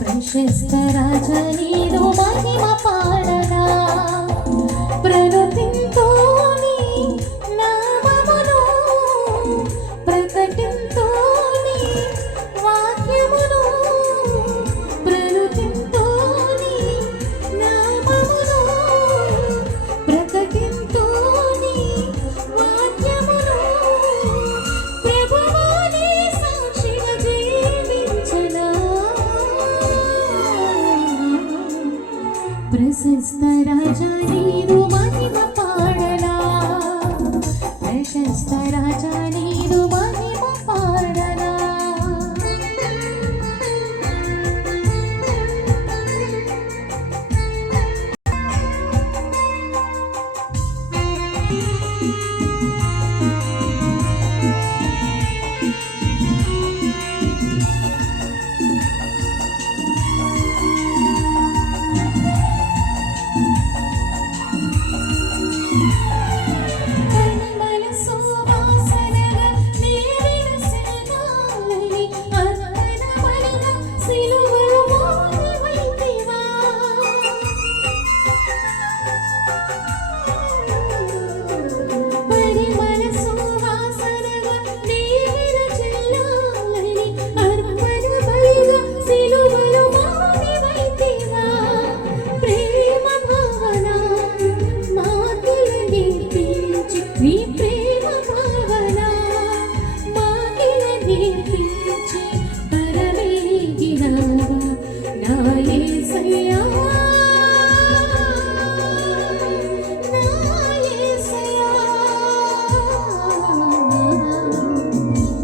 ప్రశస్త రాజా నీదు మహిమ పాడనా ప్రకటింతో నీ నామమును ప్రకటింతో నీ వాక్యమును ప్రకటింతో నీ నామమును ప్రకటింతో నీ వాక్యమును ప్రభువా నీ సాక్షిగా జీవించనా ప్రశస్త రాజా నీదు మహిమ పాడనా ప్రశస్త రాజా నీదు మహిమ పాడనా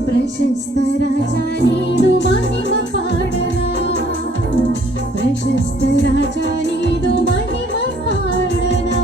ప్రశస్త రాజా నీదు మహిమ పాడనా ప్రశస్త రాజా నీదు మహిమ పాడనా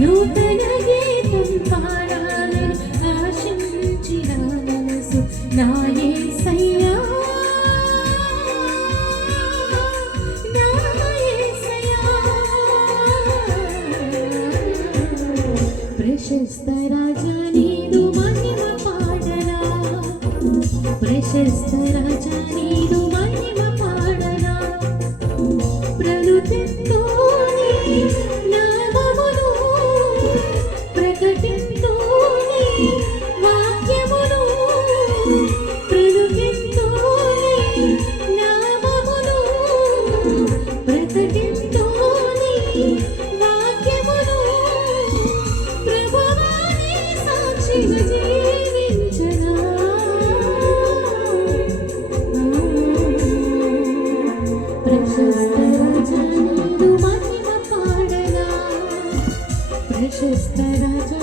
నూతన గీతం పాడాలని ఆశించిన మనసు నా యేసయ్యా నా యేసయ్యా ప్రశస్త రాజా నీదు మహిమ పాడనా ప్రశస్త రాజా నీదు మహిమ పాడనా ప్రలుతితో నీ నామమును ప్రకటింతో నీ వాక్యమును ప్రలుతితో నీ నామమును ప్రకటింతో నీ వాక్యమును ప్రభువా నీ సాక్షిగా జీవించనా ప్రశస్త రాజా నీదు మహిమ పాడనా ప్రశస్త రాజా